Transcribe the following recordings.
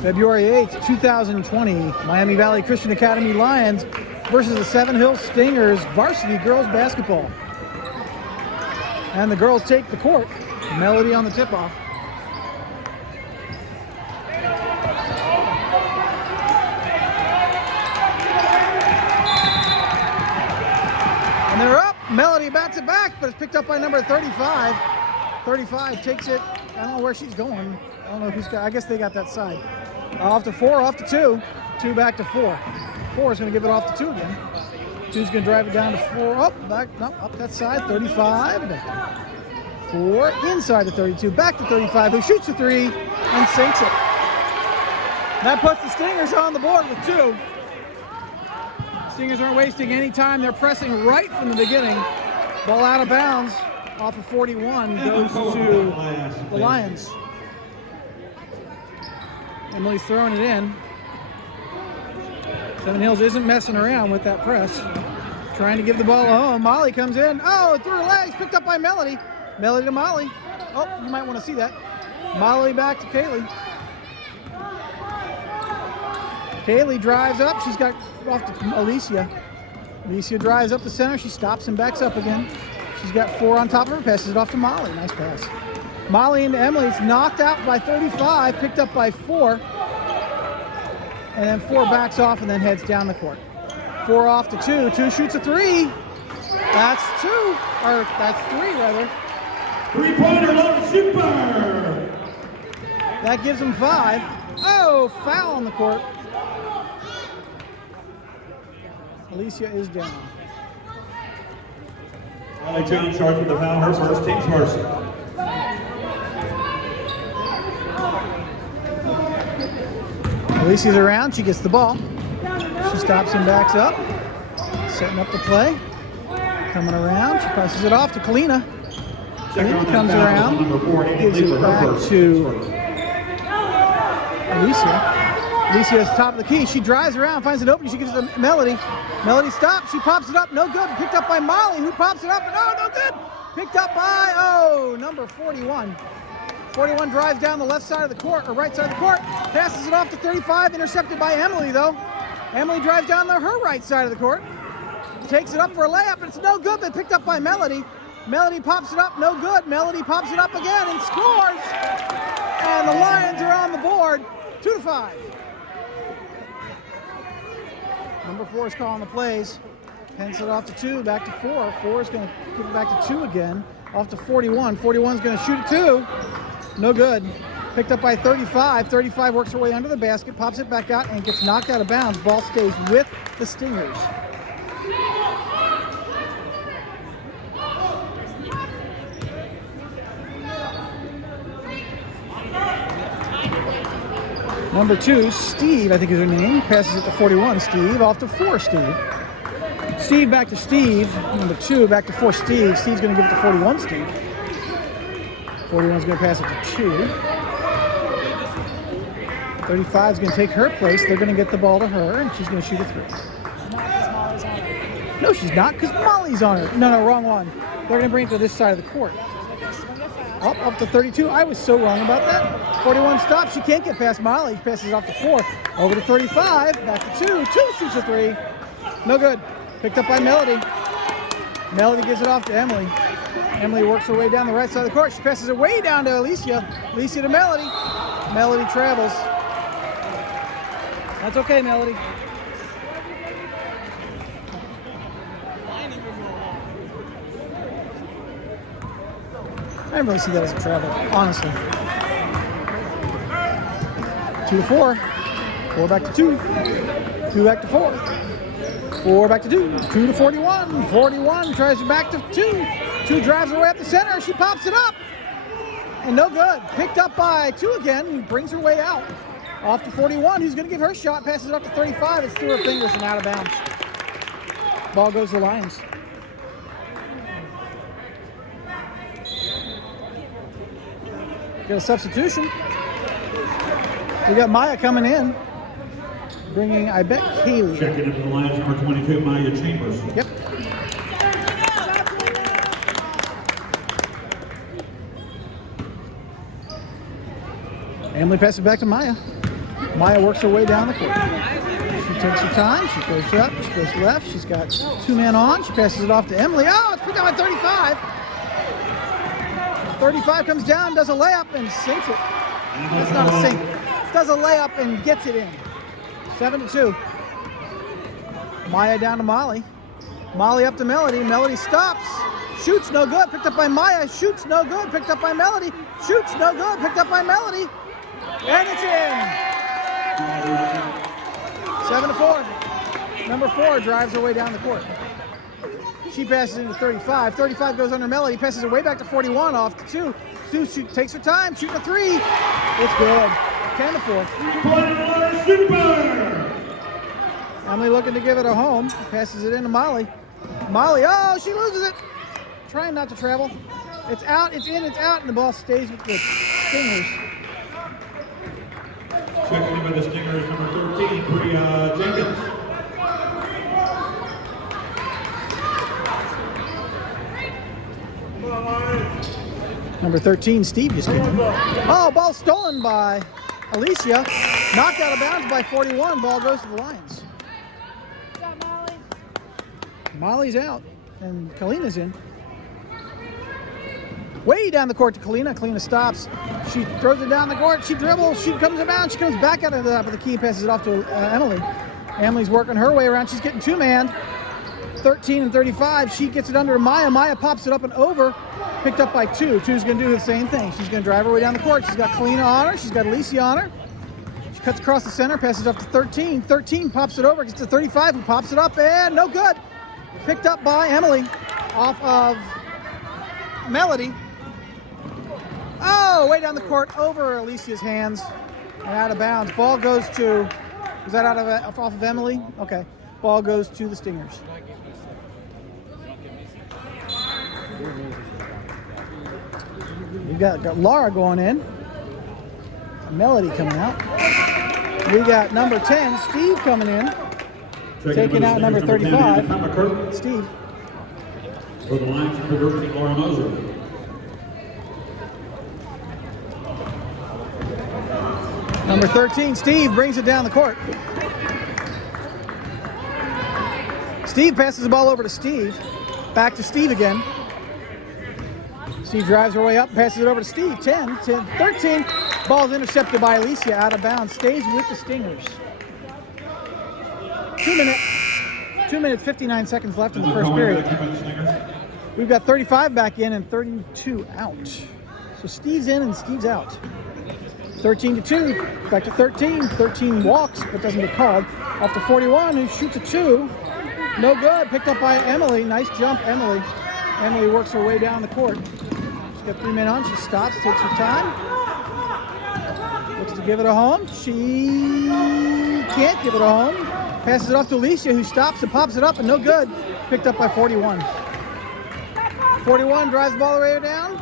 February 8th, 2020, Miami Valley Christian Academy Lions versus the Seven Hills Stingers varsity girls basketball. And the girls take the court. Melody on the tip-off. And they're up. Melody bats it back, but it's picked up by number 35. 35 takes it. I don't know where she's going. I don't know who's got. I guess they got that side. Off to 4, off to 2. 2 back to 4. 4 is going to give it off to 2 again. 2's going to drive it down to 4. Up, back, no, up that side. 35. 4 inside to 32. Back to 35. Who shoots the 3 and sinks it. That puts the Stingers on the board with 2. Stingers aren't wasting any time. They're pressing right from the beginning. Ball out of bounds off of 41 goes to the Lions. Emily's throwing it in. Seven Hills isn't messing around with that press. Trying to give the ball home. Molly comes in. Oh, through her legs. Picked up by Melody. Melody to Molly. Oh, you might want to see that. Molly back to Kaylee. Kaylee drives up. She's got off to Alicia. Alicia drives up the center. She stops and backs up again. She's got 4 on top of her. Passes it off to Molly. Nice pass. Molly into Emily. It's knocked out by 35. Picked up by 4. And then 4 backs off and then heads down the court. 4 off to 2. 2 shoots a 3. That's 2. Or that's 3 rather. 3-pointer Lone Super. That gives them 5. Oh, foul on the court. Alicia is down. Molly Jones charged with the foul. Her first, team's Varsity. Alicia's around. She gets the ball. She stops and backs up. Setting up the play. Coming around. She passes it off to Kalina. Kalina comes around. Gives it back to Alicia. Alicia is top of the key. She drives around, finds an opening. She gives it to Melody. Melody stops. She pops it up. No good. Picked up by Molly, who pops it up. And no good. Picked up by, number 41. 41 drives down the left side of the court, or right side of the court. Passes it off to 35. Intercepted by Emily, though. Emily drives down to her right side of the court. Takes it up for a layup, and it's no good, but picked up by Melody. Melody pops it up. No good. Melody pops it up again and scores. And the Lions are on the board. 2-5. Number 4 is calling the plays. Hence it off to 2, back to 4. 4 is going to give it back to 2 again. Off to 41. 41 is going to shoot it 2. No good. Picked up by 35. 35 works her way under the basket, pops it back out, and gets knocked out of bounds. Ball stays with the Stingers. Number 2, Steve, I think is her name. Passes it to 41, Steve. Off to 4, Steve. Steve back to Steve. Number 2 back to 4, Steve. Steve's going to give it to 41, Steve. 41's going to pass it to 2. 35 is going to take her place. They're going to get the ball to her, and she's going to shoot a 3. No, she's not, because Molly's on her. No, wrong one. They're going to bring it to this side of the court. Up to 32. I was so wrong about that. 41 stops. She can't get past Molly. She passes it off to 4. Over to 35. Back to 2. 2 shoots a 3. No good. Picked up by Melody. Melody gives it off to Emily. Emily works her way down the right side of the court. She passes it way down to Alicia. Alicia to Melody. Melody travels. That's okay, Melody. I didn't really see that as a travel, honestly. 2 to 4. 4 back to 2. 2 back to 4. 4 back to 2. 2 to 41. 41 tries it back to 2. 2 drives her way up the center. She pops it up. And no good. Picked up by 2 again. Who brings her way out. Off to 41. Who's going to give her shot? Passes it up to 35. It's through her fingers and out of bounds. Ball goes to the Lions. Got a substitution. We got Maya coming in. Bringing, I bet, Kaylee. Checking into the Lions, number 22, Maya Chambers. Yep. Emily passes it back to Maya. Maya works her way down the court. She takes her time. She goes up. She goes left. She's got 2 men on. She passes it off to Emily. Oh, it's picked up at 35. 35 comes down, does a layup, and sinks it. That's not a sink. Does a layup and gets it in. 7-2. Maya down to Molly. Molly up to Melody. Melody stops. Shoots no good. Picked up by Maya. Shoots no good. Picked up by Melody. Shoots no good. Picked up by Melody. And it's in. 7-4. Number 4 drives her way down the court. She passes into 35. 35 goes under Melody. Passes her way back to 41 off to 2. 2 takes her time. Shooting a 3. It's good. 10-4. Emily looking to give it a home. Passes it into Molly. Molly, oh, she loses it. Trying not to travel. It's out, it's in, it's out, and the ball stays with the Stingers. Checking in with the Stingers, number 13, Priya Jenkins. Number 13, Steve just came in. Oh, ball stolen by Alicia. Knocked out of bounds by 41. Ball goes to the Lions. Molly's out, and Kalina's in. Way down the court to Kalina. Kalina stops. She throws it down the court. She dribbles. She comes around. She comes back out of the top of the key. Passes it off to Emily. Emily's working her way around. She's getting 2-man. 13 and 35. She gets it under Maya. Maya pops it up and over. Picked up by 2. 2's going to do the same thing. She's going to drive her way down the court. She's got Kalina on her. She's got Alicia on her. She cuts across the center. Passes up to 13. 13 pops it over. Gets to 35. Who pops it up and no good. Picked up by Emily off of Melody. Oh, way down the court over Alicia's hands and out of bounds. Ball goes to, was that off of Emily? Okay. Ball goes to the Stingers. We got Laura going in. Melody coming out. We got number 10, Steve coming in. Taking out number 35, Steve. For the Lions, number 13, Laura Moser. Number 13, Steve, brings it down the court. Steve passes the ball over to Steve. Back to Steve again. Steve drives her way up, passes it over to Steve. 10, 13. Ball's intercepted by Alicia, out of bounds. Stays with the Stingers. 2 minutes, 59 seconds left in the first period. We've got 35 back in and 32 out. So Steve's in and Steve's out. 13-2, back to 13. 13 walks, but doesn't get called. Off to 41, who shoots a 2. No good, picked up by Emily. Nice jump, Emily. Emily works her way down the court. She's got 3 men on, she stops, takes her time. Looks to give it a home. She can't give it a home. Passes it off to Alicia, who stops and pops it up, and no good. Picked up by 41. 41 drives the ball away down.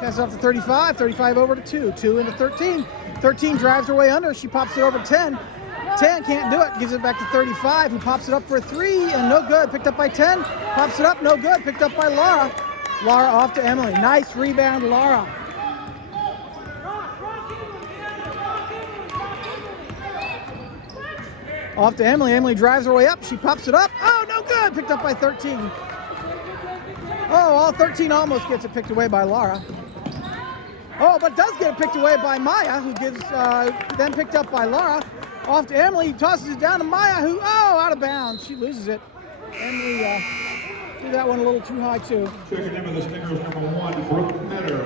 Passes it off to 35. 35 over to 2. 2 into 13. 13 drives her way under. She pops it over 10. 10 can't do it. Gives it back to 35, who pops it up for a 3, and no good. Picked up by 10. Pops it up, no good. Picked up by Laura. Laura off to Emily. Nice rebound, Laura. Off to Emily. Emily drives her way up. She pops it up. Oh, no good. Picked up by 13. Oh, all 13 almost gets it picked away by Laura. Oh, but does get it picked away by Maya, who gives then picked up by Laura. Off to Emily. Tosses it down to Maya, who, out of bounds. She loses it. Emily threw that one a little too high, too. Checking in with the Stingers, number 1, Brooke Metter.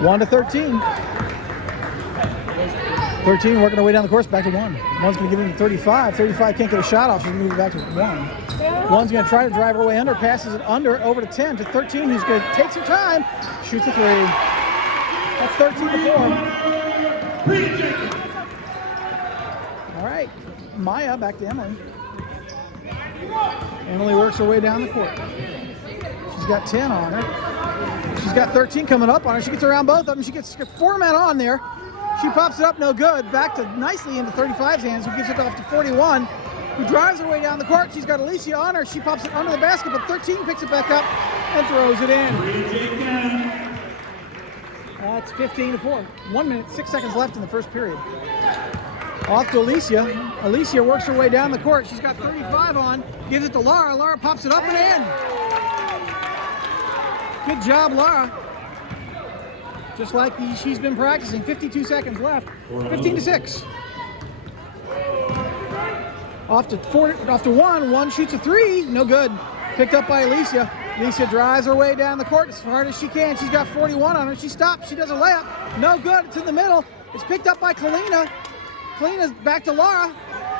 One to 13. 13 working her way down the course, back to 1. One's going to give him 35. 35 can't get a shot off. She's going to move it back to 1. One's going to try to drive her way under, passes it under, over to 10, to 13, who's going to take some time, shoots a 3. That's 13-4. All right, Maya back to Emily. Emily works her way down the court. She's got 10 on her. She's got 13 coming up on her. She gets around both of them. She gets 4 men on there. She pops it up, no good. Back to nicely into 35's hands, who gives it off to 41, who drives her way down the court. She's got Alicia on her. She pops it under the basket, but 13 picks it back up and throws it in. That's 15-4. 1 minute, 6 seconds left in the first period. Off to Alicia. Alicia works her way down the court. She's got 35 on. Gives it to Laura. Laura pops it up and in. Good job, Laura. Just like she's been practicing. 52 seconds left. 15-6. Off to one. One shoots a three. No good. Picked up by Alicia. Alicia drives her way down the court as hard as she can. She's got 41 on her. She stops. She does a layup. No good. It's in the middle. It's picked up by Kalina. Kalina's back to Laura.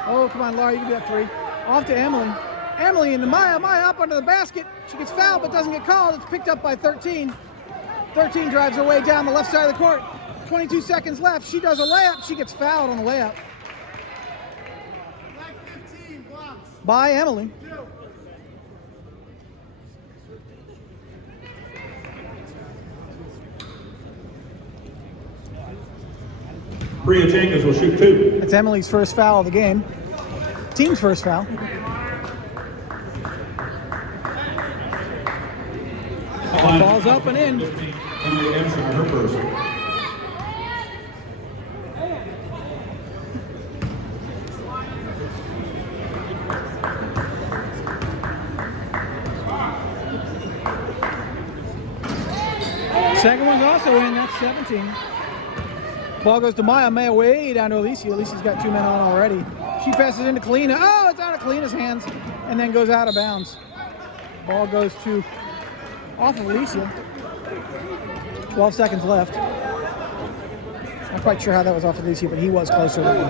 Oh, come on, Laura. You can do that three. Off to Emily. Emily into Maya. Maya up under the basket. She gets fouled but doesn't get called. It's picked up by 13. 13 drives her way down the left side of the court. 22 seconds left. She does a layup. She gets fouled on the layup. By Emily. Priya Jenkins will shoot two. That's Emily's first foul of the game. Team's first foul. Ball's up and in. Emily Emerson, her first. Second one's also in. That's 17. Ball goes to Maya. Maya way down to Alicia. Alicia's got 2 men on already. She passes into Kalina. Oh, it's out of Kalina's hands and then goes out of bounds. Ball goes to off of Alicia. 12 seconds left. Not quite sure how that was off of Alicia, but he was closer than her.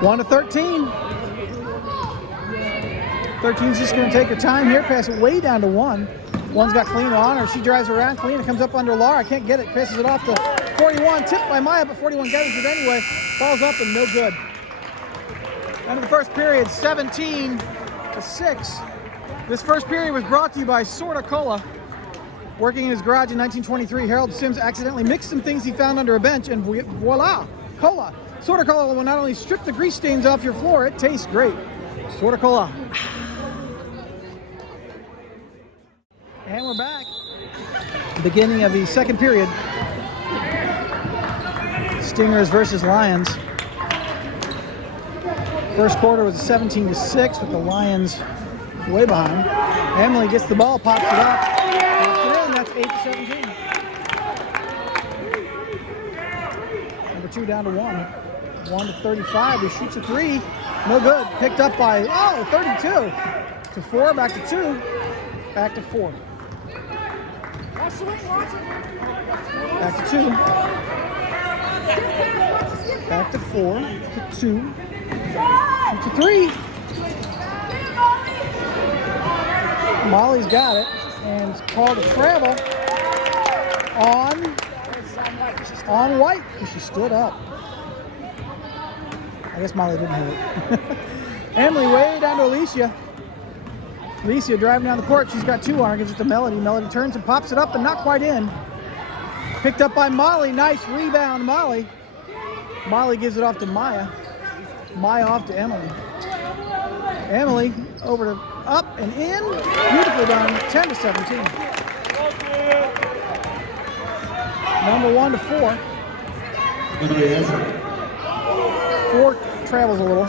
1-13. 13's just going to take her time here. Pass it way down to one. One's got Kalina on her. She drives around. Kalina comes up under Laura. Can't get it. Passes it off to 41. Tipped by Maya, but 41 gathers it anyway. Falls up and no good. End of the first period, 17-6. This first period was brought to you by Sorta Cola. Working in his garage in 1923, Harold Sims accidentally mixed some things he found under a bench, and voila, cola. Sorta Cola will not only strip the grease stains off your floor, it tastes great. Sorta Cola. And we're back. Beginning of the second period. Stingers versus Lions. First quarter was 17-6 with the Lions way behind. Emily gets the ball, pops it up. That's 8-17. Number two down to one. 1-35. He shoots a three. No good. Picked up by 32. To 4, back to 2, back to 4. Back to 2. Back to 4, to 2. Shoots a three. Molly's got it, and it's called a travel on White, and she stood up. I guess Molly didn't hit it. Emily way down to Alicia. Alicia driving down the court. She's got 2 on her, gives it to Melody. Melody turns and pops it up, and not quite in. Picked up by Molly. Nice rebound, Molly. Molly gives it off to Maya. Maya off to Emily. Emily over to up and in. Beautifully done. 10-17. Number 1 to 4. 4 travels a little.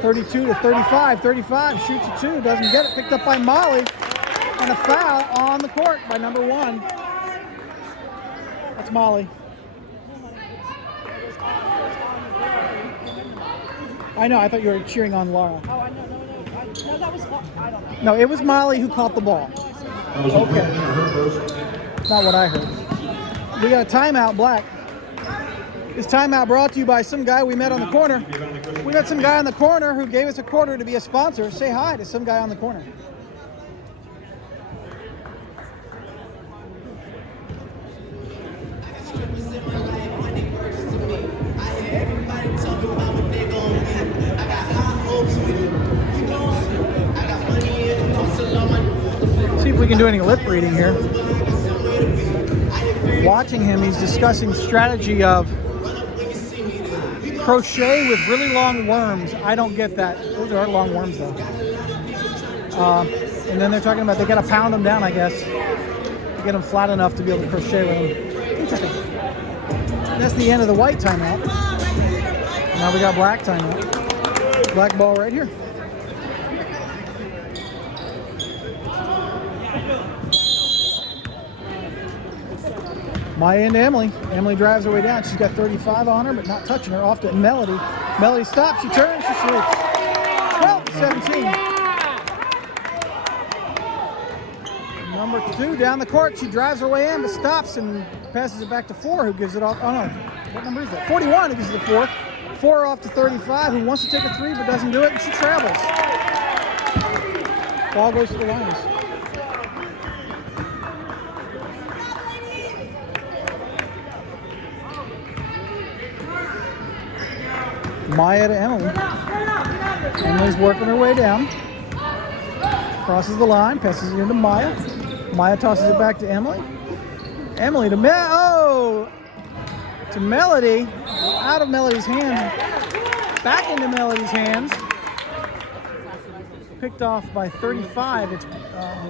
32-35. 35 shoots a 2. Doesn't get it. Picked up by Molly. And a foul on the court by number 1. That's Molly. I know. I thought you were cheering on Laura. Oh, I know. No, that was, I don't know. No, it was Molly who caught the ball. Okay. Not what I heard. We got a timeout, Black. This timeout brought to you by some guy we met on the corner. We met some guy on the corner who gave us a quarter to be a sponsor. Say hi to some guy on the corner. See if we can do any lip reading here. Watching him, he's discussing strategy of crochet with really long worms. I don't get that. Those are long worms though. And then they're talking about they got to pound them down, I guess, to get them flat enough to be able to crochet with them. Interesting. And that's the end of the white timeout. Now we got black timeout. Black ball right here. Maya into Emily. Emily drives her way down. She's got 35 on her, but not touching her. Off to Melody. Melody stops. She turns. She shoots. 12-17. Number 2 down the court. She drives her way in, but stops and passes it back to 4, who gives it off. Oh no, what number is that? 41 who gives it to 4. 4 off to 35, who wants to take a 3 but doesn't do it, and she travels. Ball goes to the Lions. Maya to Emily. Emily's working her way down. Crosses the line, passes it into Maya. Maya tosses it back to Emily. Emily to to Melody. Out of Melody's hands. Back into Melody's hands. Picked off by 35. It's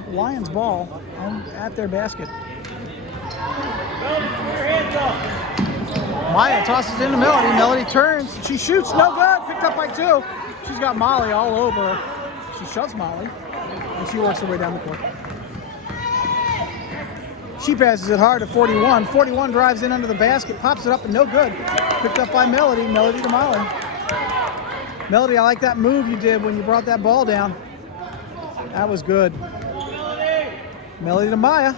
Lions ball at their basket. Maya tosses into Melody. Melody turns. She shoots. No good. Picked up by 2. She's got Molly all over her. She shoves Molly. And she works her way down the court. She passes it hard to 41. 41 drives in under the basket. Pops it up and no good. Picked up by Melody. Melody to Molly. Melody, I like that move you did when you brought that ball down. That was good. Melody to Maya.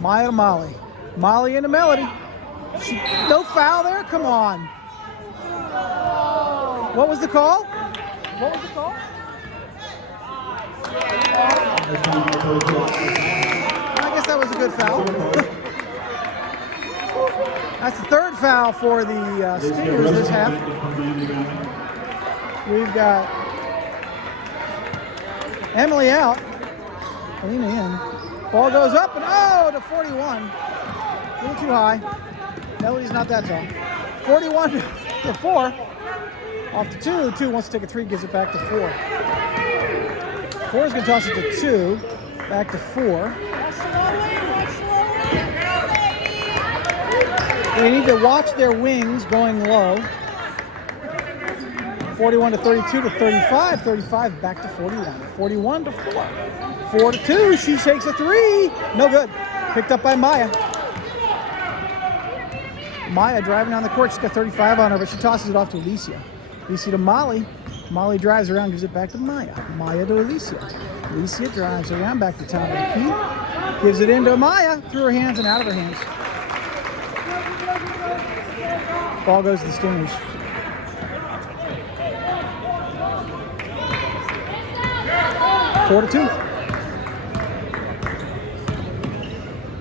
Maya to Molly. Molly into Melody. No foul there? Come on. What was the call? What was the call? I guess that was a good foul. That's the 3rd foul for the Stingers this half. We've got Emily out. Alina in. Ball goes up and to 41. A little too high. Melody's not that tall. 41 to 4. Off to 2. 2 wants to take a 3, gives it back to 4. 4 is going to toss it to 2. Back to 4. They need to watch their wings going low. 41 to 32 to 35. 35 back to 41. 41 to 4. 4 to 2. She shakes a 3. No good. Picked up by Maya. Maya driving down the court. She's got 35 on her, but she tosses it off to Alicia. Alicia to Molly. Molly drives around, gives it back to Maya. Maya to Alicia. Alicia drives around back to top of the key. Gives it into Maya. Through her hands and out of her hands. Ball goes to the Stingers. Four to 2.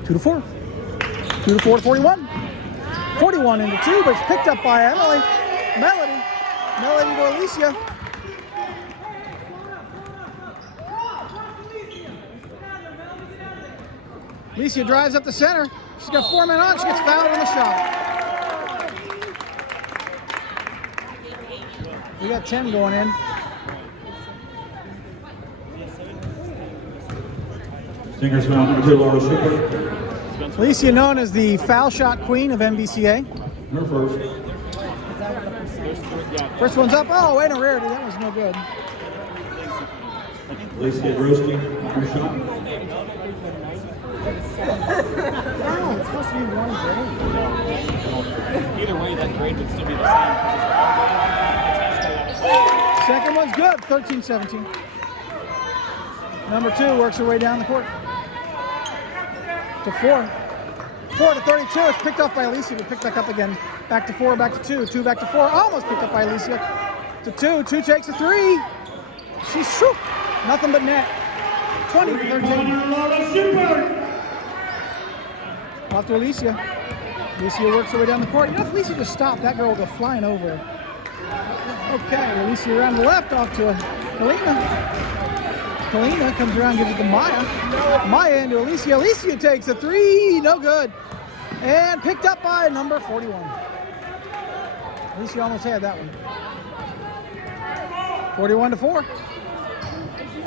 2 to 4. 2 to 4 to 41. 41 into 2, but it's picked up by Emily. Melody to Alicia. Alicia drives up the center. She's got 4 men on. She gets fouled on the shot. We got 10 going in. Stingers foul number 2, Laura Shipper. Alicia, known as the foul shot queen of MVCA. Her first. First one's up. Oh, and a rarity. That was no good. Alicia Varsity, first shot. No, it's supposed to be 1 grade. Either way, that grade would still be the same. Second one's good. 13-17. Number 2 works her way down the court. To 4. 4 to 32. It's picked up by Alicia, but picked back up again. Back to 4, back to 2. 2 back to 4. Almost picked up by Alicia. To 2. 2 takes a 3. She's nothing but net. 20 to 13. Off to Alicia. Alicia works her way down the court. You know, if Alicia just stopped, that girl will go flying over. Okay, Alicia around the left, off to Kalina. Kalina comes around, gives it to Maya. Maya into Alicia. Alicia takes a 3. No good. And picked up by number 41. At least you almost had that one. 41-4.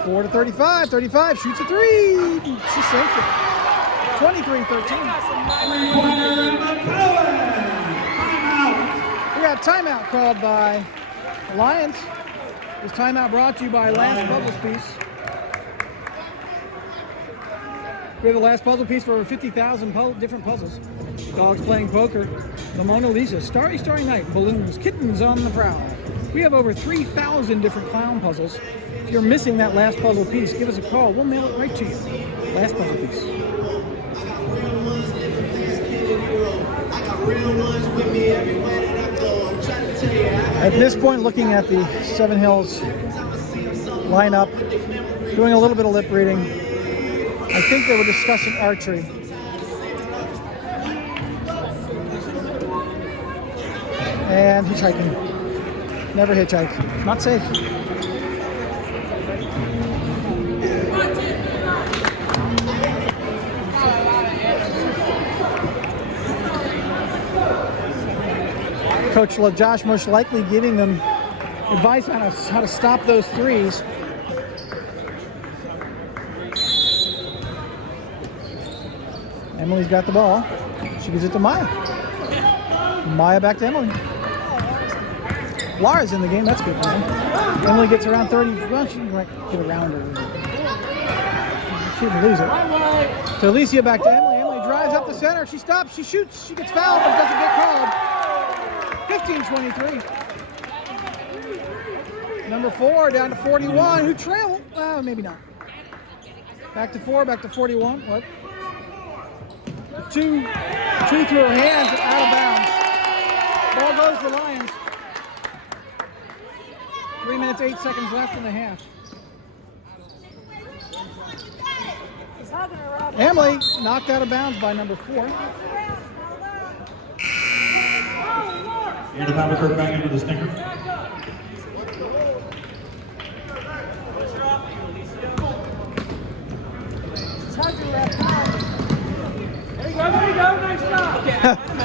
4-35. 35 shoots a three. She sinks it. 23-13. We got timeout called by the Lions. This timeout brought to you by Last Puzzles Piece. We have the last puzzle piece for over 50,000 different puzzles. Dogs playing poker, the Mona Lisa, Starry Starry Night, balloons, kittens on the prowl. We have over 3,000 different clown puzzles. If you're missing that last puzzle piece, give us a call. We'll mail it right to you. Last puzzle piece. At this point, looking at the Seven Hills lineup, doing a little bit of lip reading. I think they were discussing archery. And hitchhiking. Never hitchhike. Not safe. Coach Josh most likely giving them advice on how to stop those threes. Emily's got the ball. She gives it to Maya. Maya back to Emily. Laura's in the game. That's good for them. Emily gets around 30. Well, she might get around her. She didn't lose it. So Alicia back to Emily. Emily drives up the center. She stops. She shoots. She gets fouled, but doesn't get called. 15-23. Number 4 down to 41. Who traveled? Maybe not. Back to 4. Back to 41. What? Two through her hands, out of bounds. Ball goes to the Lions. 3 minutes, 8 seconds left in the half. Emily knocked out of bounds by number 4. And the power curve back into the stinker.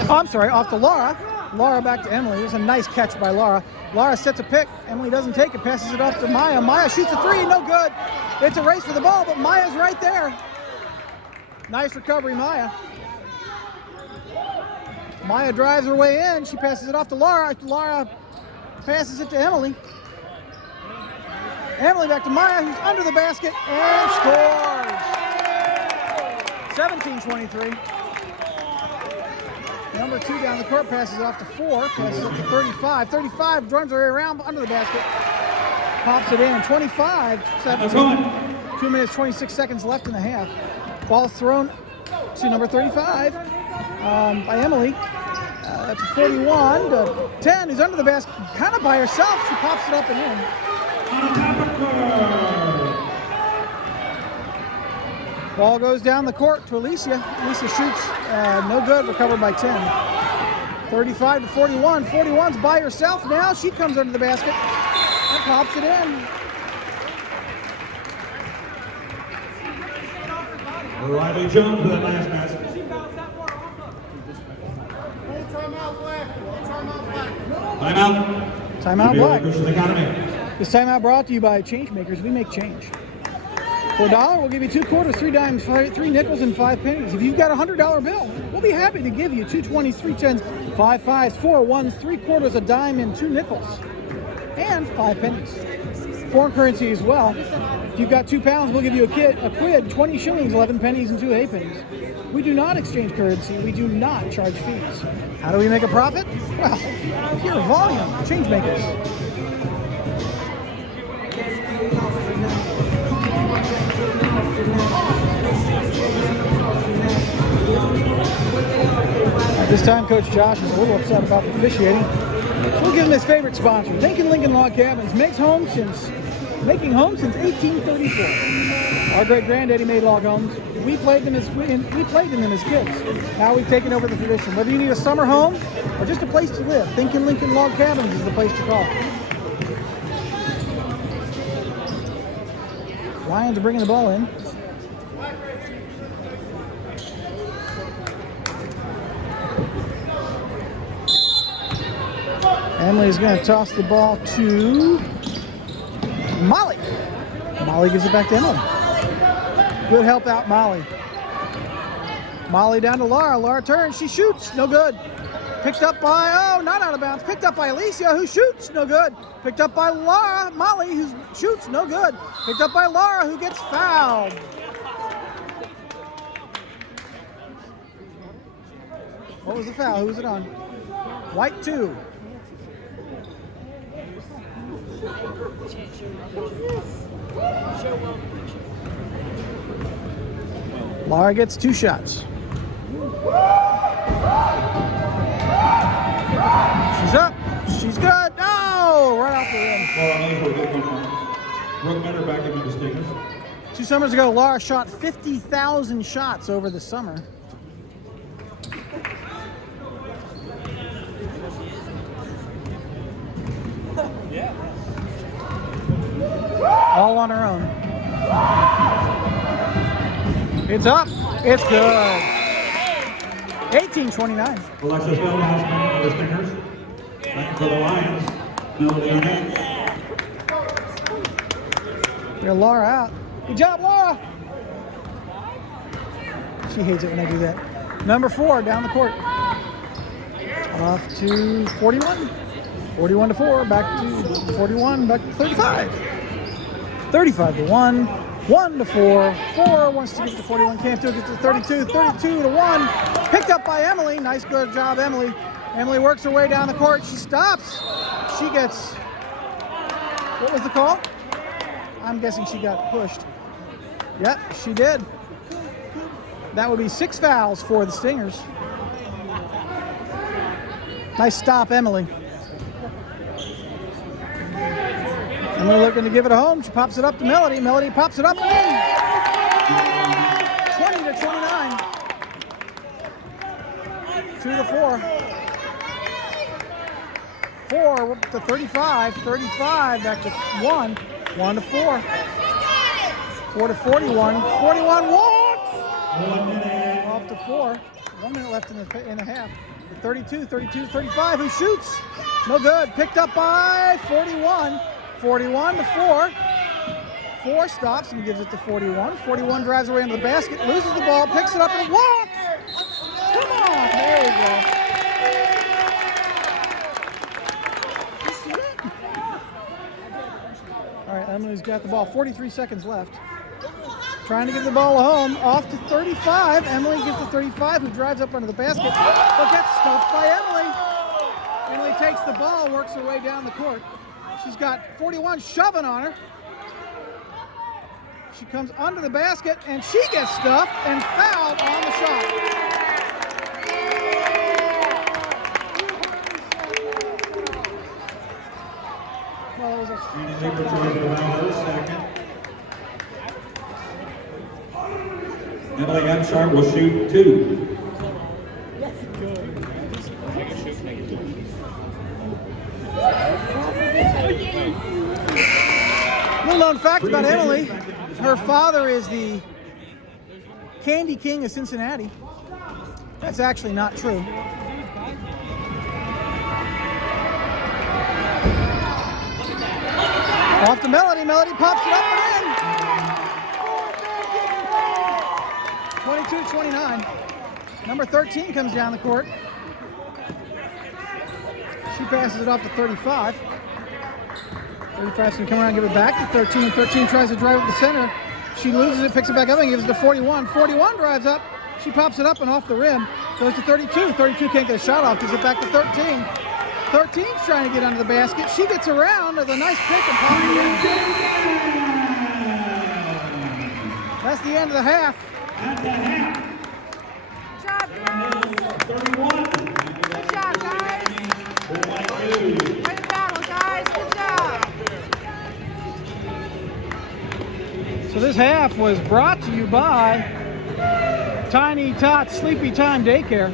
Oh, I'm sorry, off to Laura. Laura back to Emily. It was a nice catch by Laura. Laura sets a pick. Emily doesn't take it, passes it off to Maya. Maya shoots a three, no good. It's a race for the ball, but Maya's right there. Nice recovery, Maya. Maya drives her way in. She passes it off to Laura. Laura passes it to Emily. Emily back to Maya, who's under the basket and scores. 17-23. Number 2 down the court, passes it off to 4, passes it to 35. 35 runs her way around under the basket, pops it in. 25-17. 2 minutes, 26 seconds left in the half. Ball thrown to number 35 by Emily. To 41 to 10, who's under the basket, kind of by herself. She pops it up and in. Ball goes down the court to Alicia. Alicia shoots, no good, recovered by 10. 35 to 41. 41's by herself now. She comes under the basket and pops it in. Riley Jones with that last pass. Timeout. Timeout Black. Economy. This timeout brought to you by Changemakers. We make change. For $1, we'll give you 2 quarters, 3 dimes, 3 nickels, and 5 pennies. If you've got a $100 bill, we'll be happy to give you 2 20s, 3 10s, 5 5s, 4 1s, 3 quarters, a dime, and 2 nickels, and 5 pennies. Foreign currency as well. If you've got £2, we'll give you a quid, 20 shillings, 11 pennies, and 2 halfpennies. We do not exchange currency. We do not charge fees. How do we make a profit? Well, pure volume. Changemakers. At this time, Coach Josh is a little upset about the officiating. We'll give him his favorite sponsor, Lincoln Log Cabins, making homes since 1834. Our great granddaddy made log homes. We played in them as kids. Now we've taken over the tradition. Whether you need a summer home or just a place to live, Lincoln Log Cabins is the place to call. Lions are bringing the ball in. Emily's going to toss the ball to Molly. Molly gives it back to Emily. Good help out, Molly. Molly down to Laura. Laura turns. She shoots. No good. Picked up by, oh, not out of bounds. Picked up by Alicia, who shoots. No good. Picked up by Laura. Molly, who shoots. No good. Picked up by Laura, who gets fouled. What was the foul? Who was it on? White 2. Laura gets 2 shots. She's up. She's good. No! Right off the rim. Brooke Miller back into the Stingers. 2 summers ago, Laura shot 50,000 shots over the summer. All on her own. It's up. It's good. 18-29. Alexis Feldhaus back into the Stingers. Back for the Lions. Melody Arnett. Get Laura out. Good job, Laura. She hates it when I do that. Number 4 down the court. Off to 41. 41 to 4. Back to 41. Back to 35. 35 to 1. 1 to 4. 4 wants to get to 41. Can't do it. Gets to 32. 32 to 1. Picked up by Emily. Nice, good job, Emily. Emily works her way down the court. She stops. She gets. What was the call? I'm guessing she got pushed. Yep, she did. That would be 6 fouls for the Stingers. Nice stop, Emily. Emily looking to give it a home. She pops it up to Melody. Melody pops it up and in. 20 to 29. 2 to 4. 4 up to 35. 35 back to 1. 1 to 4. 4 to 41. 41 walks. Off to 4. 1 minute left in the half. 32, 32, 35. Who shoots? No good. Picked up by 41. 41 to 4. 4 stops and gives it to 41. 41 drives away into the basket, loses the ball, picks it up and walks. Come on, there we go. All right, Emily's got the ball. 43 seconds left. Trying to give the ball home. Off to 35. Emily gives to 35, who drives up under the basket, but gets stuffed by Emily. Emily takes the ball, works her way down the court. She's got 41 shoving on her. She comes under the basket, and she gets stuffed and fouled on the shot. Well, it was a Emily Upshart will shoot 2. Little known fact about Emily, her father is the Candy King of Cincinnati. That's actually not true. Off to Melody. Melody pops it up and in. 22-29. Number 13 comes down the court. She passes it off to 35. 35's going to come around and give it back to 13. 13 tries to drive up the center. She loses it, picks it back up, and gives it to 41. 41 drives up. She pops it up and off the rim. Goes to 32. 32 can't get a shot off. Gives it back to 13. 13's trying to get under the basket. She gets around with a nice pick and pops it in. That's the end of the half. Good job, girls. 31. Good job, guys. Way to battle, guys. Good job. So this half was brought to you by Tiny Tots Sleepy Time Daycare.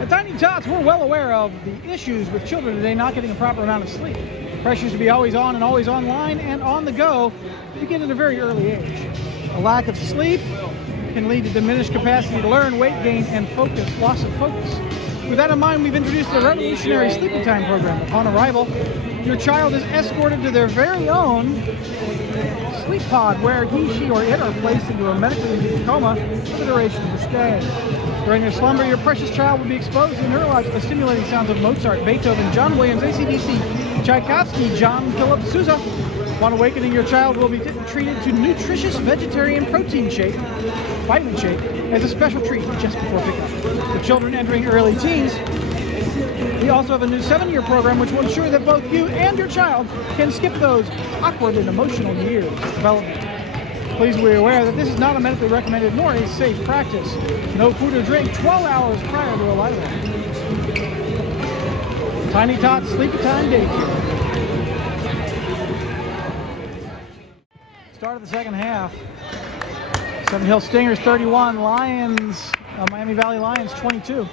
At Tiny Tots, we're well aware of the issues with children today not getting a proper amount of sleep. Pressures to be always on and always online and on the go begin at a very early age. A lack of sleep can lead to diminished capacity to learn, weight gain, and loss of focus. With that in mind, we've introduced the revolutionary sleepy time program. Upon arrival, your child is escorted to their very own sleep pod, where he, she, or it are placed into a medically induced coma for the duration of the stay. During their slumber, your precious child will be exposed to the neurologically stimulating sounds of Mozart, Beethoven, John Williams, AC/DC, Tchaikovsky, John Philip Sousa. Upon awakening, your child will be treated to nutritious vegetarian protein shake, vitamin shake, as a special treat just before pickup. For children entering early teens, we also have a new 7-year program which will ensure that both you and your child can skip those awkward and emotional years of development. Please be aware that this is not a medically recommended nor a safe practice. No food or drink 12 hours prior to arrival. Tiny Tots Sleepy Time Daycare. Start of the second half. Seven Hill Stingers 31, Lions, Miami Valley Lions 22.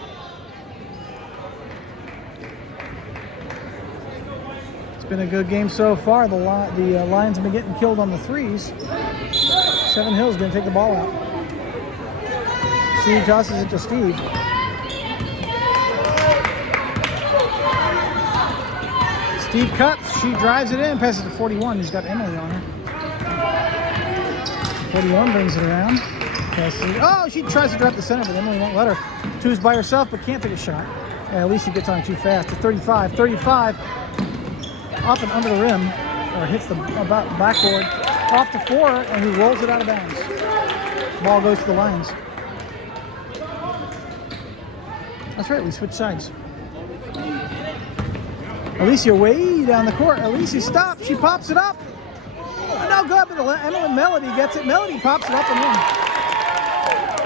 It's been a good game so far. The Lions have been getting killed on the threes. Seven Hills going to take the ball out. Steve tosses it to Steve. Steve cuts. She drives it in, passes to 41. He's got Emily on her. 41 brings it around. Oh, she tries to drive the center, but Emily won't let her. Two's by herself, but can't take a shot. At least she gets on it too fast. To 35. 35. Up and under the rim, or hits the backboard. Off to 4, and he rolls it out of bounds. Ball goes to the Lions. That's right, we switch sides. Alicia way down the court. Alicia stops. She pops it up. No good, but Emily Melody gets it. Melody pops it up and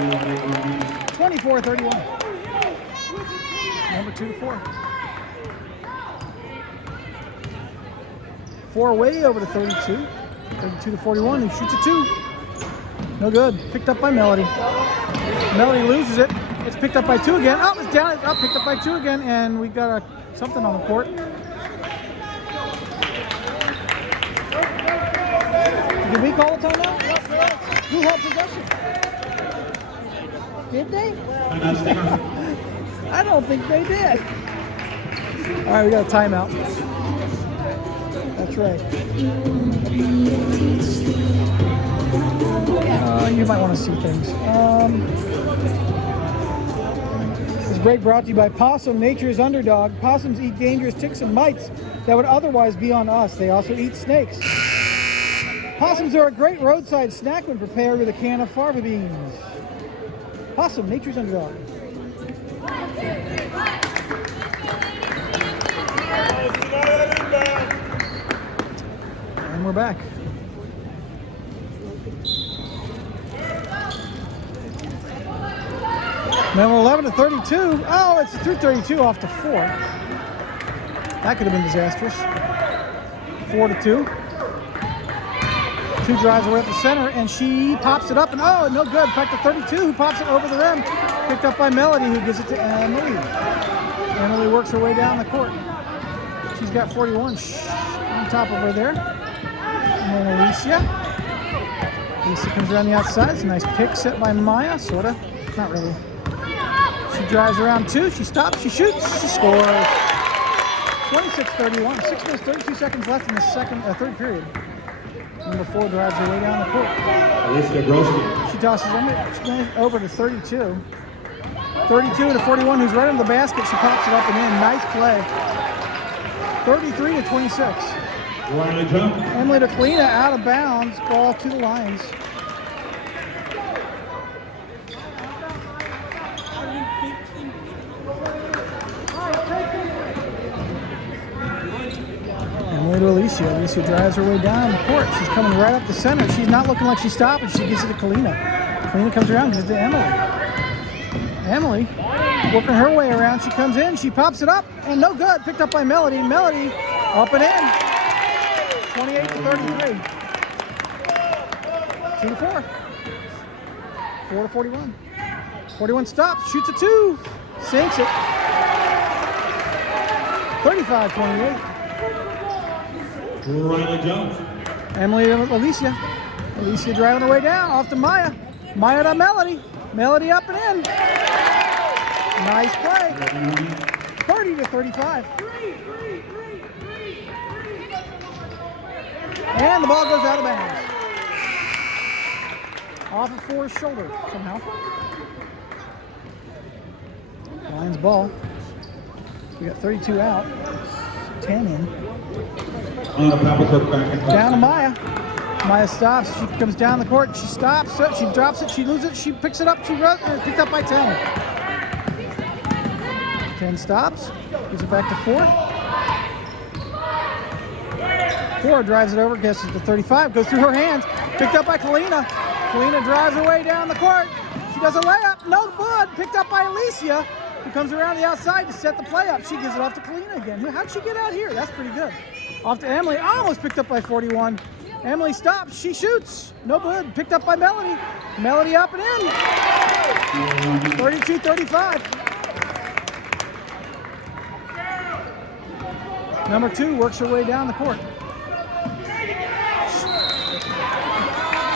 in. 24-31. Number 2 to 4. 4 way over to 32. 32 to 41. He shoots a 2. No good. Picked up by Melody. Melody loses it. It's picked up by 2 again. Oh, it's down. It's up. Picked up by 2 again, and we got something on the court. Did we call a timeout? Who had possession? Did they? I don't think they did. All right, we got a timeout. That's right. You might want to see things. This break brought to you by Possum, nature's underdog. Possums eat dangerous ticks and mites that would otherwise be on us. They also eat snakes. Possums are a great roadside snack when prepared with a can of fava beans. Possum, nature's underdog. And we're back. Number 11 to 32. Oh, it's through 32 off to 4. That could have been disastrous. 4 to 2. 2 drives away at the center, and she pops it up, and oh, no good. Back to 32, who pops it over the rim. Picked up by Melody, who gives it to Emily. Emily works her way down the court. She's got 41 on top of her there. And then Alicia. Alicia comes around the outside. It's a nice pick set by Maya, sort of. Not really. She drives around 2. She stops. She shoots. She scores. 26-31. 6 minutes, 32 seconds left in the third period. Number 4 drives her way down the court. Alicia Grossman. She tosses over to 32. 32 to 41, who's right under the basket. She pops it up and in. Nice play. 33 to 26. Riley jump. Emily DeClina out of bounds. Ball to the Lions. Emily to Alicia. Alicia drives her way down the court. She's coming right up the center. She's not looking like she's stopping. She gives it to Kalina. Kalina comes around, gives it to Emily. Emily working her way around. She comes in. She pops it up, and no good. Picked up by Melody. Melody up and in. 28 to 33. 2 to 4. 4 to 41. 41 stops. Shoots a 2. Sinks it. 35-28. Riley Jones. Emily to Alicia. Alicia driving her way down. Off to Maya. Maya to Melody. Melody up and in. Nice play. 30-35. And the ball goes out of bounds. Off of Four's shoulder somehow. Lions ball. We got 32 out. 10 in. Down to Maya. Maya stops. She comes down the court. She stops. She drops it. She loses it. She picks it up. She runs. Picked up by 10. 10 stops. Gives it back to 4. 4 drives it over. Gets it to 35. Goes through her hands. Picked up by Kalina. Kalina drives her way down the court. She does a layup. No good. Picked up by Alicia, who comes around the outside to set the play up. She gives it off to Kalina again. How'd she get out here? That's pretty good. Off to Emily. Almost picked up by 41. Emily stops. She shoots. No good. Picked up by Melody. Melody up and in. 32-35. Number 2 works her way down the court.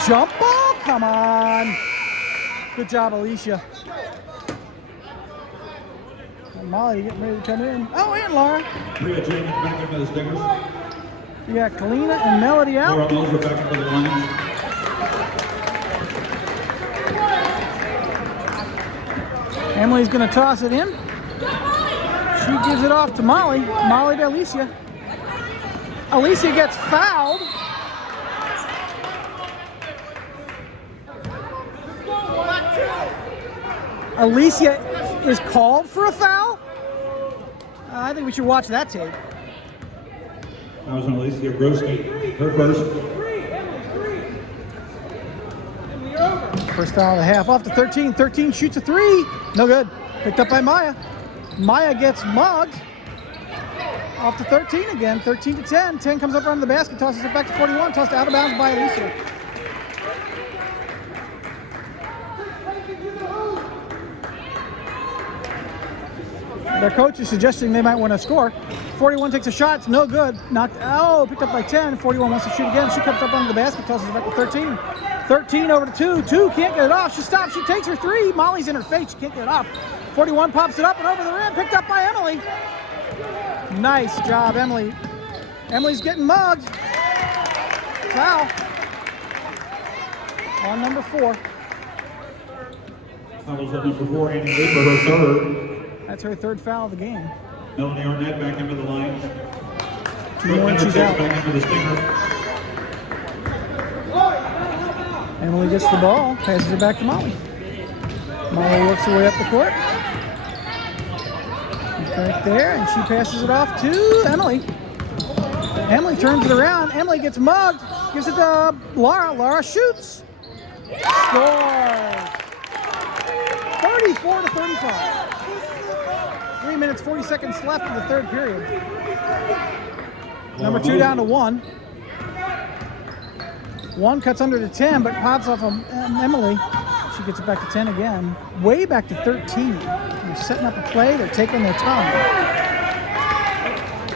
Jump ball. Come on. Good job, Alicia. And Molly getting ready to come in. Oh, and Laura. Priya Jenkins back into the Stingers. We got Kalina and Melody out. Laura Moser back into the Lions. Emily's going to toss it in. She gives it off to Molly. Molly to Alicia. Alicia gets fouled. Alicia is called for a foul. I think we should watch that tape. That was on Alicia Broski. Her first. First foul of the half. Off to 13. 13 shoots a 3. No good. Picked up by Maya. Maya gets mugged. Off to 13 again. 13-10. 10 comes up around the basket. Tosses it back to 41. Tossed out of bounds by Alicia. Their coach is suggesting they might want to score. 41 takes a shot. It's no good. Knocked. Oh, picked up by 10. 41 wants to shoot again. She comes up under the basket. Tosses it back to 13. 13 over to 2. 2 can't get it off. She stops. She takes her 3. Molly's in her face. She can't get it off. 41 pops it up and over the rim. Picked up by Emily. Nice job, Emily. Emily's getting mugged. Foul on number 4. That was at number 4, Annie Lee, for her third. That's her 3rd foul of the game. Melanie Arnett back into the Lions. 2 more and she's out. Back into the Stingers. Emily gets the ball, passes it back to Molly. Molly works her way up the court. She's right there, and she passes it off to Emily. Emily turns it around. Emily gets mugged. Gives it to Laura. Laura shoots. Scores. 34-35. 3 minutes, 40 seconds left in the 3rd period. Number 2 down to 1. 1 cuts under to 10, but pops off of Emily. She gets it back to 10 again. Way back to 13. They're setting up a play. They're taking their time.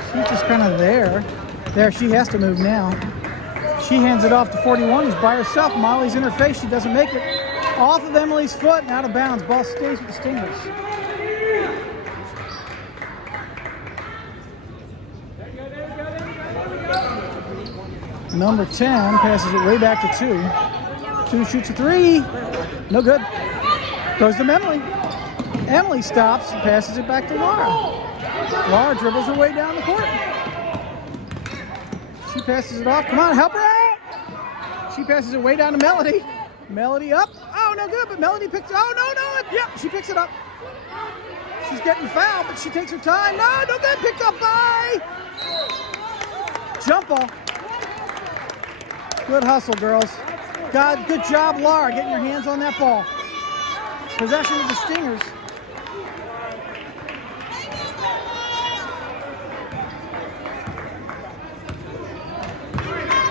She's just kind of there. There, she has to move now. She hands it off to 41. Who's by herself. Molly's in her face. She doesn't make it. Off of Emily's foot and out of bounds. Ball stays with the Stingers. Number 10 passes it way back to 2. 2 shoots a 3. No good. Goes to Emily. Emily stops and passes it back to Laura. Laura dribbles her way down the court. She passes it off. Come on, help her out. She passes it way down to Melody. Melody up. Oh, no good, but Melody picks it. Oh, no. Yep, she picks it up. She's getting fouled, but she takes her time. No good. Picked up by. Jump ball. Good hustle, girls. God, good job, Laura, getting your hands on that ball. Possession of the Stingers.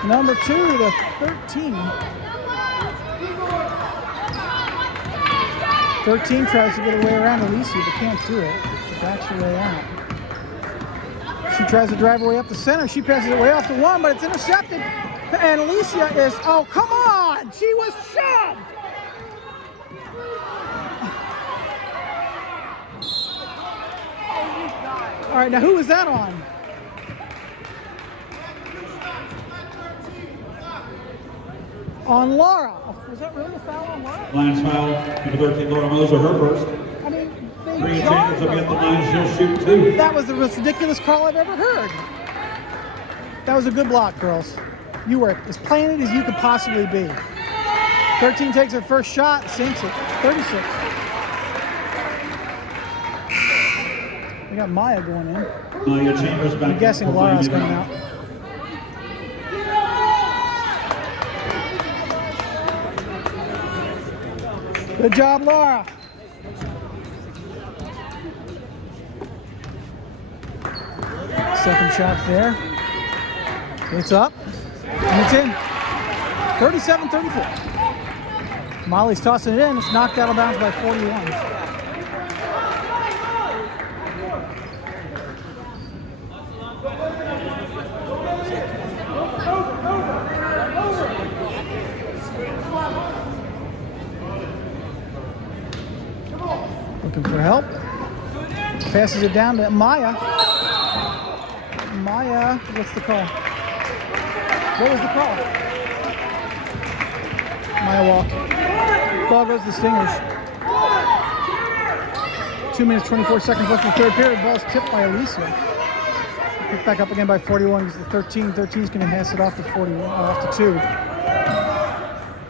Number 2 to 13. 13 tries to get away around Alicia, but can't do it. She backs her way out. She tries to drive her way up the center. She passes it way off to 1, but it's intercepted. And Alicia is, oh, come on! She was shoved! All right, now who was that on? On Laura. Was that really a foul on Laura? Lions foul, number 13, Laura Moser, her first. I mean, they Three charged chambers will be her. at the line, she'll shoot 2. That was the most ridiculous call I've ever heard. That was a good block, girls. You were as planted as you could possibly be. 13 takes her first shot, sinks it. 36. We got Maya going in. Maya Chambers back. I'm guessing for Laura's Miami coming Brown. out. Good job, Laura. Second shot there. It's up. And it's in. 37-34. Molly's tossing it in. It's knocked out of bounds by 41. Looking for help. Passes it down to Maya. Maya, what's the call? What was the call? Maya walk. Ball goes to the Stingers. 2 minutes, 24 seconds left in the third period. Ball's tipped by Alicia. Picked back up again by 41. He's the 13. 13's going to pass it off to 41, off to 2.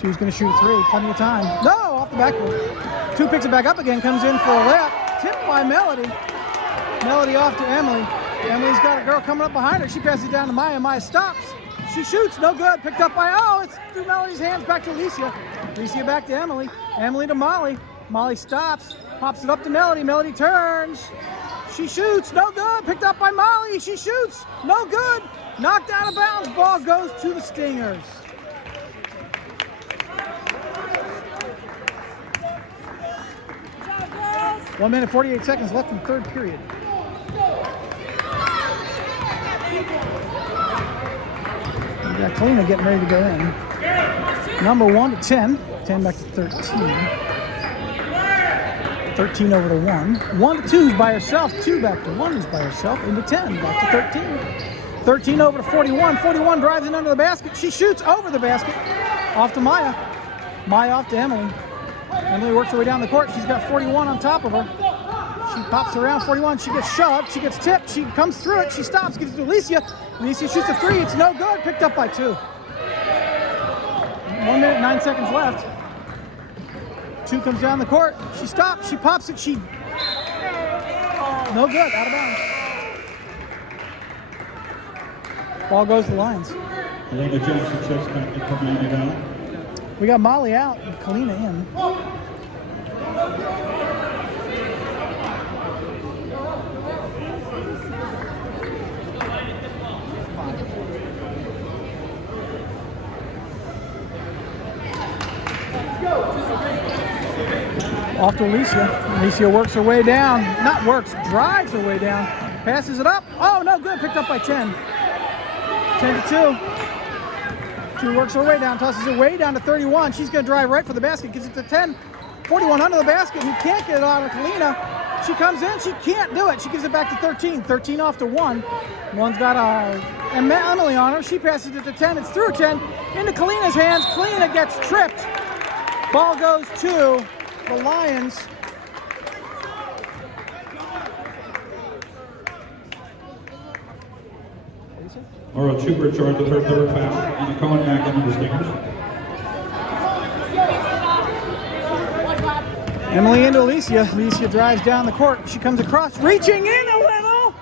2's going to shoot 3. Plenty of time. No, off the backboard. 2 picks it back up again. Comes in for a layup. Tipped by Melody. Melody off to Emily. Emily's got a girl coming up behind her. She passes it down to Maya. Maya stops. She shoots. No good. Picked up by, it's through Melody's hands. Back to Alicia. Alicia back to Emily. Emily to Molly. Molly stops. Pops it up to Melody. Melody turns. She shoots. No good. Picked up by Molly. She shoots. No good. Knocked out of bounds. Ball goes to the Stingers. Good job, girls. 1 minute, 48 seconds left in the third period. We got Kalina getting ready to go in. Number 1 to 10. 10 back to 13. 13 over to 1. 1 to 2 is by herself. 2 back to 1 is by herself. Into 10. Back to 13. 13 over to 41. 41 drives in under the basket. She shoots over the basket. Off to Maya. Maya off to Emily. Emily works her way down the court. She's got 41 on top of her. She pops around 41. She gets shoved. She gets tipped. She comes through it. She stops. Gives it to Alicia. Alicia shoots a 3. It's no good. Picked up by 2. 1 minute, 9 seconds left. 2 comes down the court. She stops. She pops it. She... No good. Out of bounds. Ball goes to the Lions. Elena Jackson checks back in for Miami Brown. We got Molly out and Kalina in. Off to Alicia. Alicia works her way down. Not works, drives her way down. Passes it up. Oh, no good. Picked up by 10. 10 to 2. 2 works her way down. Tosses it way down to 31. She's going to drive right for the basket. Gives it to 10. 41 under the basket. He can't get it out of Kalina. She comes in. She can't do it. She gives it back to 13. 13 off to 1. 1's got Emily on her. She passes it to 10. It's through 10. Into Kalina's hands. Kalina gets tripped. Ball goes to the Lions. Laura Chuber charged with her third foul, and a Cohen back into the Stingers. Emily into Alicia. Alicia drives down the court. She comes across, reaching in a little.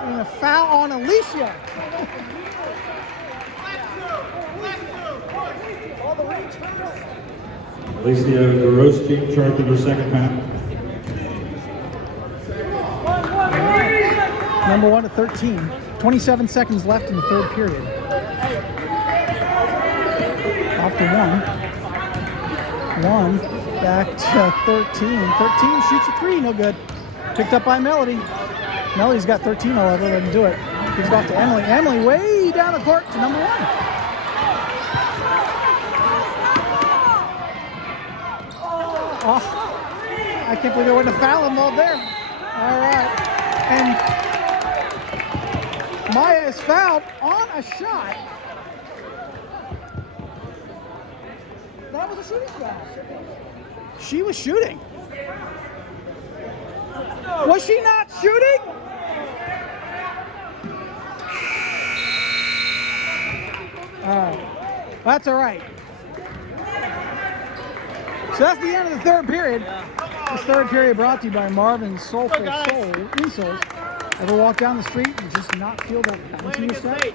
And a foul on Alicia. Alicia DeRoschi charged with her second foul. Number 1 to 13. 27 seconds left in the third period. Off to 1. 1 back to 13. 13 shoots a 3, no good. Picked up by Melody. Melody's got 13 all over, let him do it. Gives it off to Emily. Emily way down the court to number 1. Oh, I can't believe there wasn't a foul involved there. All right. And Maya is fouled on a shot. That was a shooting foul. She was shooting. Was she not shooting? All right. That's all right. So that's the end of the third period. This third period brought to you by Marvin's Soulful Soul Insoles. Ever walk down the street and just not feel that into your step?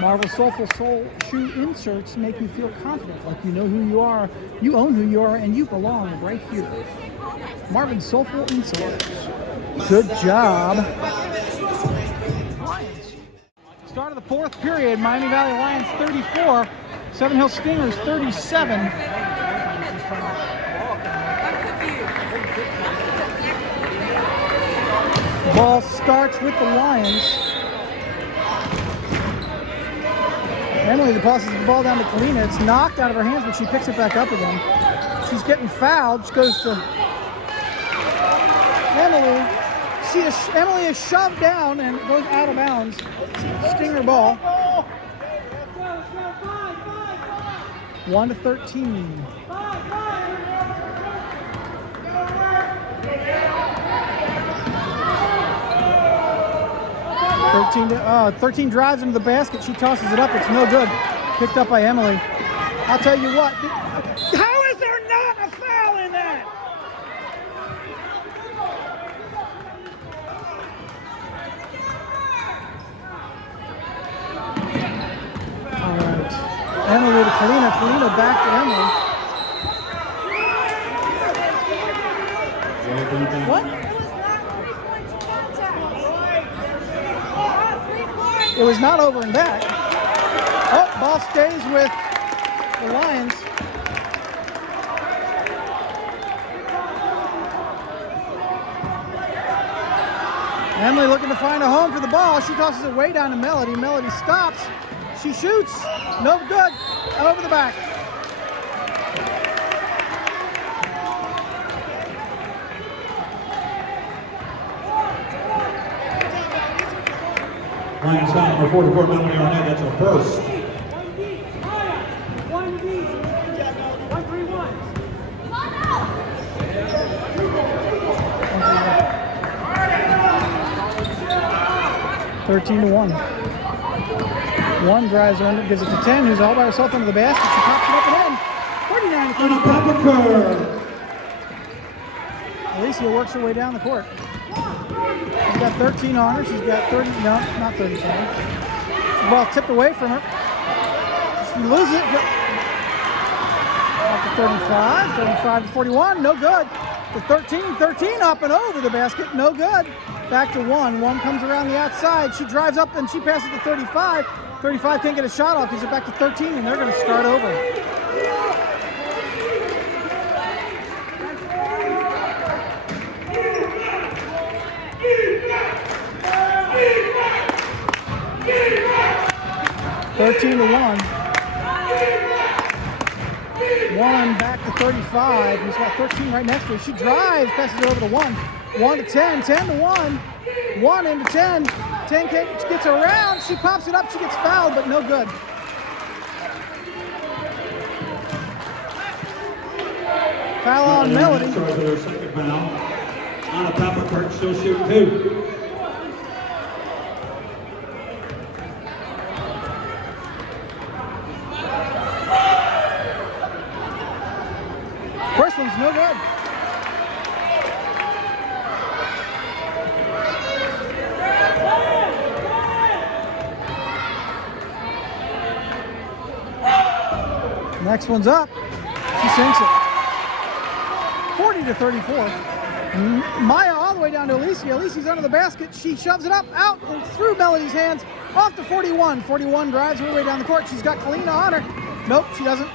Marvel's Soulful Soul shoe inserts make you feel confident, like you know who you are, you own who you are, and you belong right here. Marvin's Soulful Insoles. Good job. Lions. Start of the fourth period, Miami Valley Lions 34, Seven Hills Stingers 37. Ball starts with the Lions. Emily passes the ball down to Kalina. It's knocked out of her hands, but she picks it back up again. She's getting fouled. She goes to Emily. Emily is shoved down and goes out of bounds. Stinger ball. 1-13. 13 drives into the basket. She tosses it up. It's no good. Picked up by Emily. I'll tell you what. How is there not a foul in that? All right. Emily to Kalina. Kalina back to Emily. What? It was not over and back. Oh, ball stays with the Lions. Emily looking to find a home for the ball. She tosses it way down to Melody. Melody stops. She shoots. No good. Over the back. Lions foul number 44, Melanie Arnett. That's her first. 13-1. One drives her under, gives it to 10, who's all by herself under the basket. She pops it up and in. 49-34. Alicia works her way down the court. She's got 13 on her. She's got 30, no, not 37. The ball tipped away from her. She loses it. Up to 35, 35 to 41, no good. To 13 up and over the basket, no good. Back to one comes around the outside. She drives up and she passes to 35. 35 can't get a shot off. Gives it back to 13 and they're gonna start over. (13-1). One back to 35. He's got 13 right next to her. She drives, passes it over to one. 1 to 10, 10 to 1. 1 into 10. 10 gets around. She pops it up. She gets fouled, but no good. Foul on Melody. Second foul. On a top of court, she'll shoot two. First one's no good. Next one's up. She sinks it. 40 to 34. Maya all the way down to Alicia. Alicia's under the basket. She shoves it up, out, and through Melody's hands. Off to 41. 41 drives her way down the court. She's got Kalina on her. Nope, she doesn't.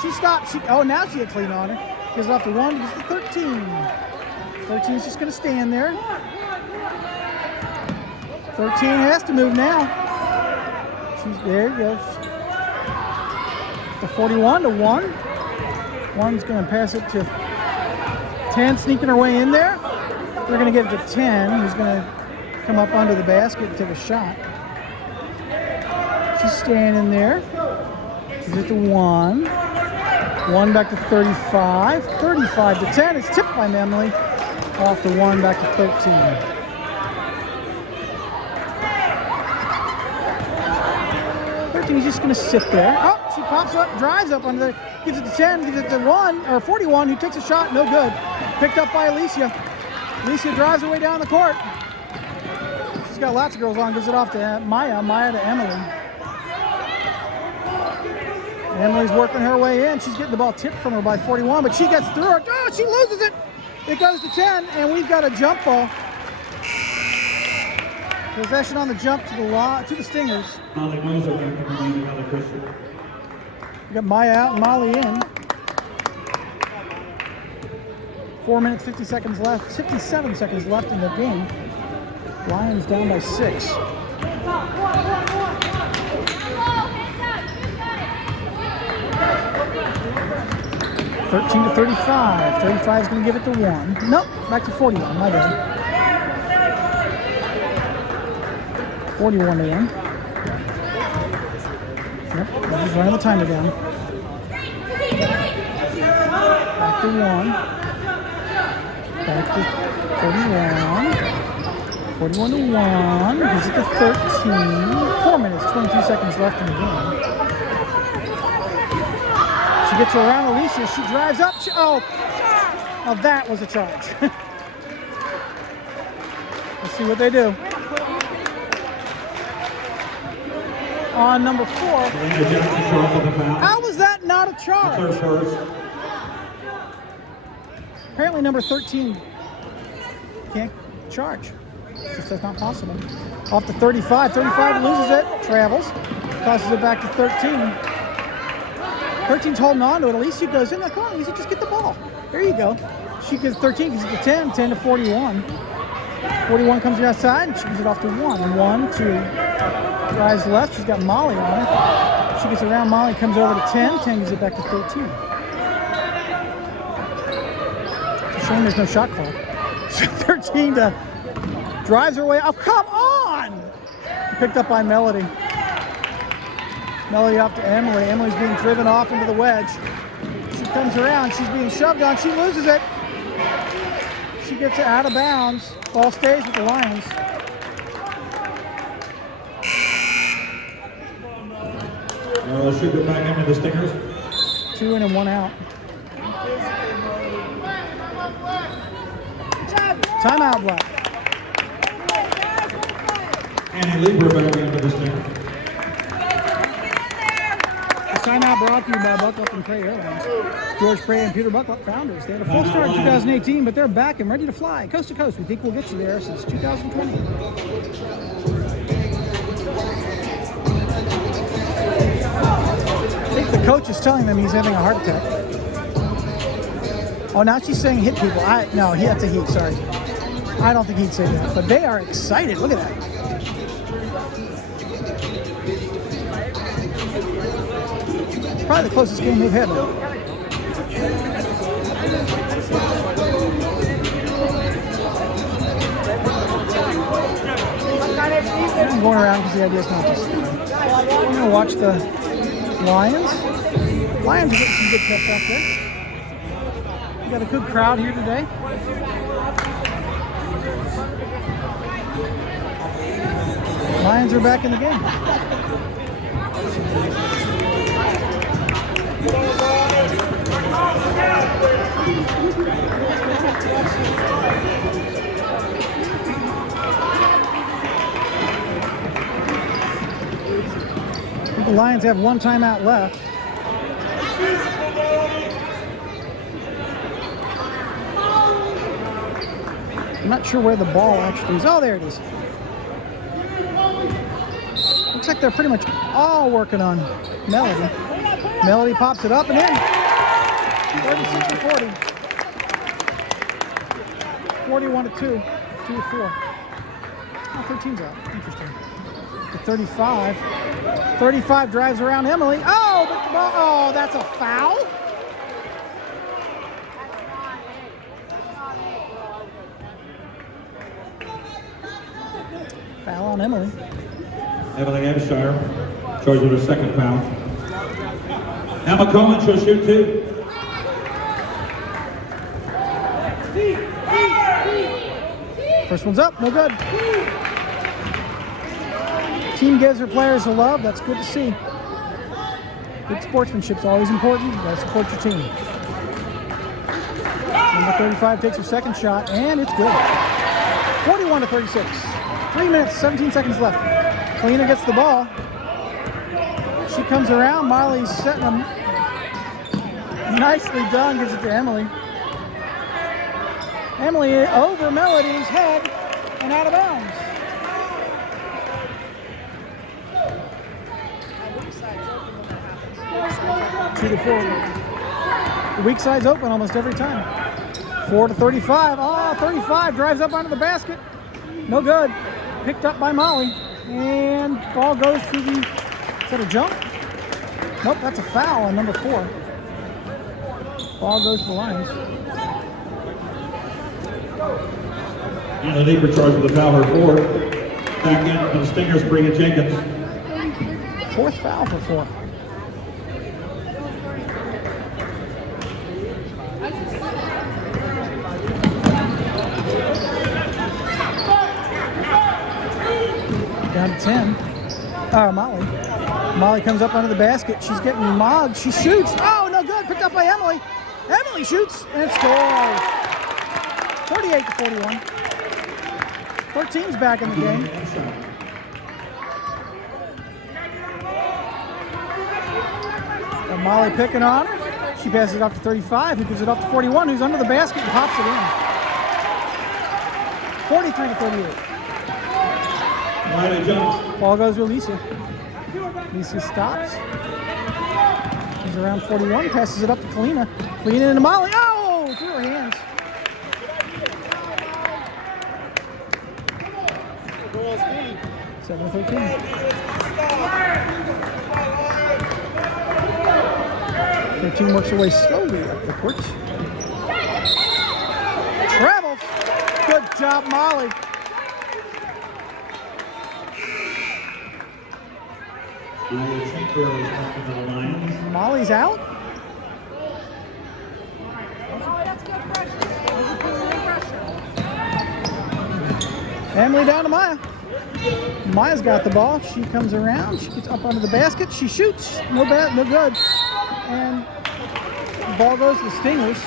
She stopped. Now she had Kalina on her. Gives it off to 1. Gives it to 13. 13's just going to stand there. 13 has to move now. There you go. To 41 to 1. One's going to pass it to 10, sneaking her way in there. They're going to give it to 10. He's going to come up under the basket and take a shot. She's standing there. She's at the 1. 1 back to 35. 35 to 10. It's tipped by Emily. Off the 1 back to 13. He's just going to sit there. Oh, she pops up, drives up under there, gives it to 10, gives it to 41, who takes a shot, no good. Picked up by Alicia. Alicia drives her way down the court. She's got lots of girls on, gives it off to Maya, Maya to Emily. Emily's working her way in. She's getting the ball tipped from her by 41, but she gets through her. Oh, she loses it. It goes to 10, and we've got a jump ball. Possession on the jump to the Stingers. Molly moves are going to remain another Christian. We got Maya out and Molly in. 4 minutes, 57 seconds left in the game. Lions down by 6. (13 to 35). 35 is going to give it to 1. Nope, back to 41. My bad. 41 to 1. Yep, he's running the timer down. Back to 1. Back to 41. 41 to 1. Gives it to 13. 4 minutes, 22 seconds left in the game. She gets around Alicia. She drives up. Oh, now that was a charge. Let's see what they do. On number 4. How was that not a charge? Apparently number 13 can't charge. That's not possible. Off to 35. 35 loses it. Travels. Tosses it back to 13. 13's holding on to it. Alicia goes in. Like, come on, Alicia, just get the ball. There you go. She gives 13, gives it to 10. 10 to 41. 41 comes to the outside, and she gives it off to 1. 1, 2. Drives left. She's got Molly on her. She gets around Molly, comes over to 10. 10 gives it back to 13. It's a shame there's no shot call. 13 to drives her way. Oh, come on! Picked up by Melody. Melody off to Emily. Emily's being driven off into the wedge. She comes around. She's being shoved on. She loses it. She gets it out of bounds. Ball stays with the Lions. Should go back into the Stingers. 2 in and 1 out. Timeout block. Annie Lieber back into the Stingers. This timeout brought to you by Buckle and Prey Airlines. George Prey and Peter Buckle, founders. They had a full start in 2018, but they're back and ready to fly coast to coast. We think we'll get you there since 2020. I think the coach is telling them he's having a heart attack. Oh, now she's saying hit people. No, that's a he, sorry. I don't think he'd say that, but they are excited. Look at that. Probably the closest game they've had. I'm going around because the idea is not just. I'm going to watch the Lions. Lions are getting some good tests out there. We got a good crowd here today. Lions are back in the game. I think the Lions have 1 timeout left. I'm not sure where the ball actually is. Oh, there it is. Looks like they're pretty much all working on Melody. Melody pops it up and in. 36 to 40. 41 to 2. 2 to 4. Oh, 13's out. Interesting. To 35. 35 drives around Emily. Oh, but the ball. Oh, that's a foul. on Emily. Emily Abshire charged with her second foul. Emma Cohen, she'll shoot 2. First one's up, no good. Team gives her players the love. That's good to see. Good sportsmanship's always important. You gotta support your team. Number 35 takes her second shot, and it's good. 41-36. 3 minutes, 17 seconds left. Kalina gets the ball. She comes around. Marley's setting them. Nicely done. Gives it to Emily. Emily over Melody's head and out of bounds. Two to 4. The weak side's open almost every time. 4-35. Oh, 35 drives up onto the basket. No good. Picked up by Molly. And ball goes to the, is that a jump? Nope, that's a foul on number 4. Ball goes to the Lions. And the Leaper charged with a foul, her 4th. Back in for the Stingers, Bria Jenkins. 4th foul for 4. Down to 10. Molly. Molly comes up under the basket. She's getting mogged. She shoots. Oh, no good. Picked up by Emily. Emily shoots and scores. 38-41. 13's back in the game. And Molly picking on her. She passes it off to 35, who gives it off to 41, who's under the basket and pops it in. 43-38. Ball goes to Alicia. Alicia stops. She's around 41, passes it up to Kalina. Kalina into Molly. Oh, through her hands. 7-13. Their team works their way slowly up the court. Travels. Good job, Molly. Molly's out. Emily down to Maya. Maya's got the ball. She comes around. She gets up under the basket. She shoots. No bad, no good. And the ball goes to the Stingers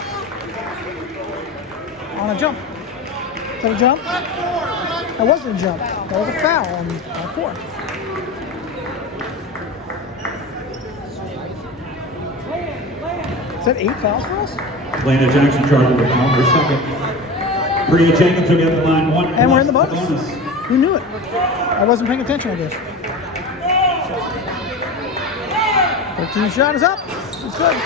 on a jump. Is that a jump? That wasn't a jump. That was a foul on 4. Is that 8 fouls for us? Lena Jackson charged with a foul, her 2nd. Bria Jenkins will get the line 1. And we're in the bonus. Who knew it? I wasn't paying attention, I guess. 13 shot is up. It's good.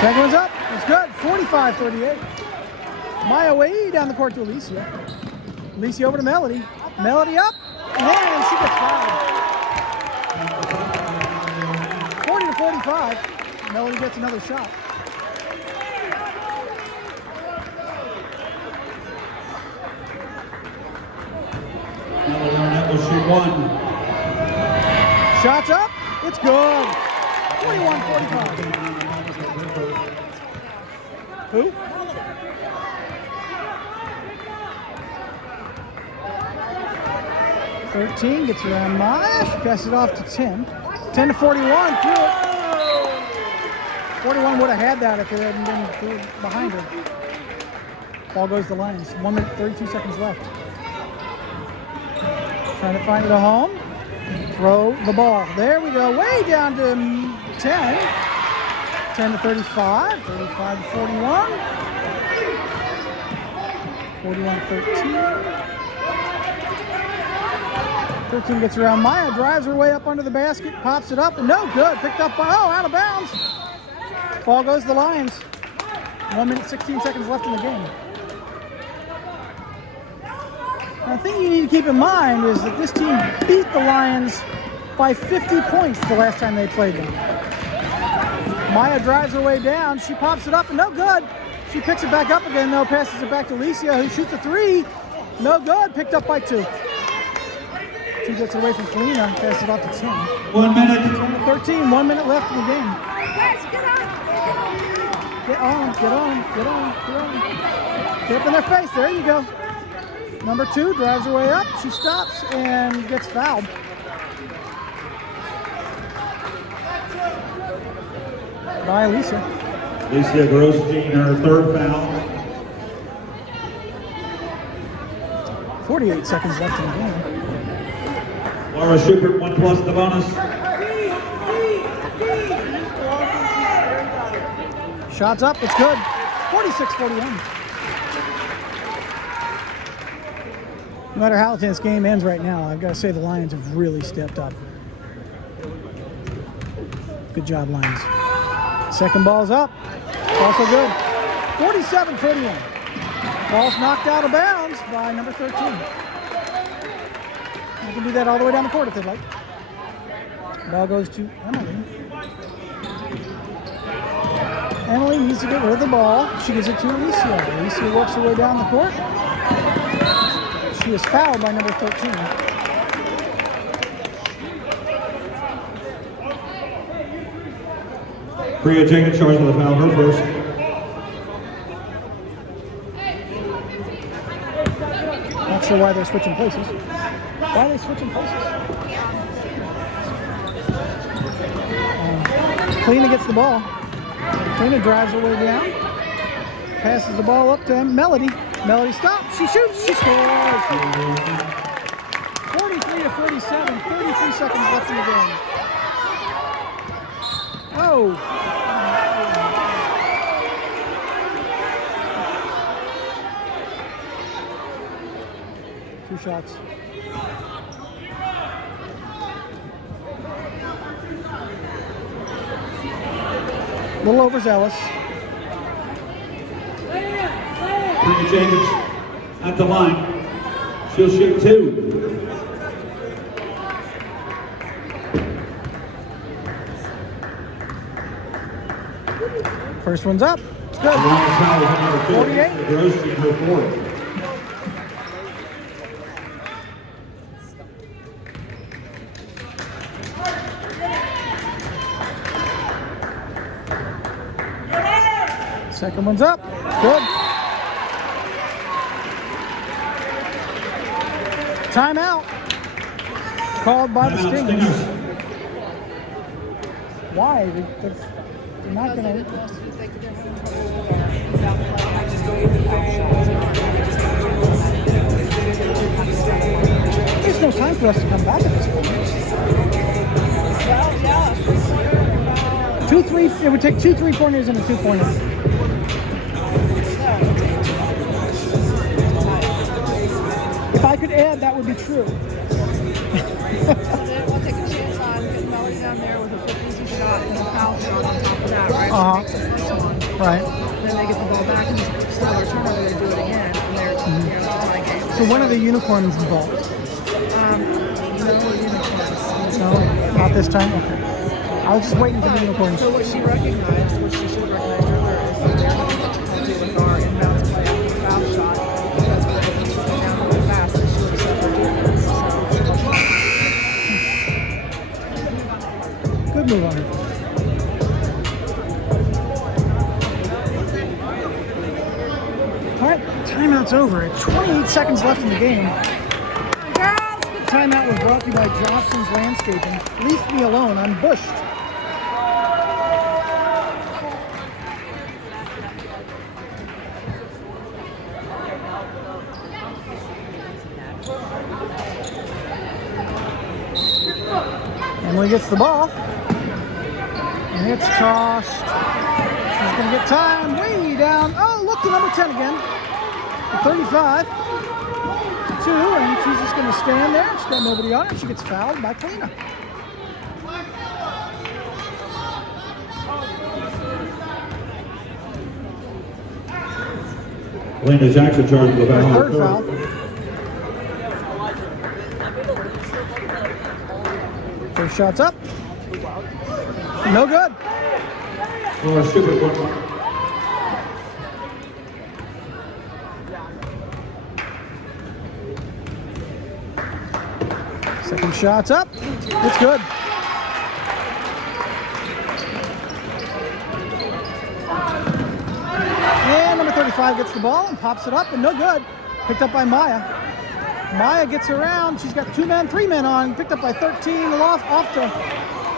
Second one's up. It's good. 45-38. Maya way down the court to Alicia. Alicia over to Melody. Melody up. And she gets fouled. 40-45. Melody gets another shot. That will shoot 1. Shots up. It's good. 41-45. Who? "13 gets around Maya. She passes it off to 10. 10-41. Through it. 41 would have had that if it hadn't been through behind her. Ball goes to the Lions. 1 minute, 32 seconds left. Trying to find it at home. Throw the ball. There we go. Way down to 10. 10-35. 35-41. 41-13. 13 gets around Maya, drives her way up under the basket, pops it up, and no good. Picked up by, out of bounds. Ball goes to the Lions. 1 minute, 16 seconds left in the game. The thing you need to keep in mind is that this team beat the Lions by 50 points the last time they played them. Maya drives her way down. She pops it up and no good. She picks it back up again though, passes it back to Alicia who shoots a 3. No good, picked up by 2. She gets away from Kalina, passes it off to Tim. 1 minute. 13, 1 minute left in the game. Guys, get up. Get on, get on, get on, get on. Get up in their face, there you go. Number 2 drives her way up, she stops and gets fouled. By Alicia. Alicia Grosjean, her 3rd foul. 48 seconds left in the game. Laura Schubert, 1+ the bonus. Shots up, it's good. 46-41. No matter how this game ends right now, I've got to say the Lions have really stepped up. Good job, Lions. Second ball's up. Also good. 47-41. Ball's knocked out of bounds by number 13. You can do that all the way down the court if they'd like. Ball goes to Emily. Emily needs to get rid of the ball. She gives it to Alicia. Alicia works her way down the court. She is fouled by number 13. Priya Jenkins charged with a foul, her 1st. Not sure why they're switching places. Why are they switching places? Kalina gets the ball. Kalina drives her way down. Passes the ball up to Melody. Melody stops. She shoots. She scores. 43-47. 33 seconds left in the game. Oh. 2 shots. A little overzealous. Priya Jenkins at the line. She'll shoot 2. First one's up. It's good. 48. Grosjean, her 4th. Second one's up. Good. Timeout. Called by the Stingers. Why? They're not going to. There's no time for us to come back at this point. Well, yeah. 2 3. It would take 2 3-pointers and a 2-pointer. If I could add, that would be true. So then we'll take a chance on getting Melody down there with a quick easy shot and a foul shot on top of that, right? She makes the first one. Right. Then they get the ball back and still return, and they do it again, and they're it's a tie game. So when are the unicorns involved? No unicorns. No, not this time? Okay. I was just waiting for the unicorns. So what she recognized, what she should recognize earlier, is that they're having difficulty with our inbound play on the foul shot because we're able to go down really fast and she would have her defense. Good move on her. All right, timeout's over. 28 seconds left in the game. The timeout was brought to you by Johnson's Landscaping. Leave me alone, I'm bushed. Emily gets the ball. And it's tossed. She's going to get time way down. Oh, look, to number 10 again. The 35. 2, and she's just going to stand there. She's got nobody on her. She gets fouled by Kalina. Linda Jackson charged with a foul. Third foul. First shot's up. No good. Or super quick. Second shot's up. It's good. And number 35 gets the ball and pops it up, and no good. Picked up by Maya. Maya gets around. She's got 2 men, 3 men on. Picked up by 13. Off to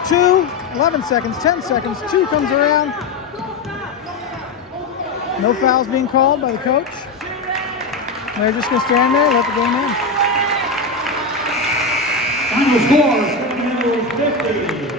2. 11 seconds, 10 seconds. 2 comes around. No fouls being called by the coach. They're just going to stand there and let the game in. Final score, 50.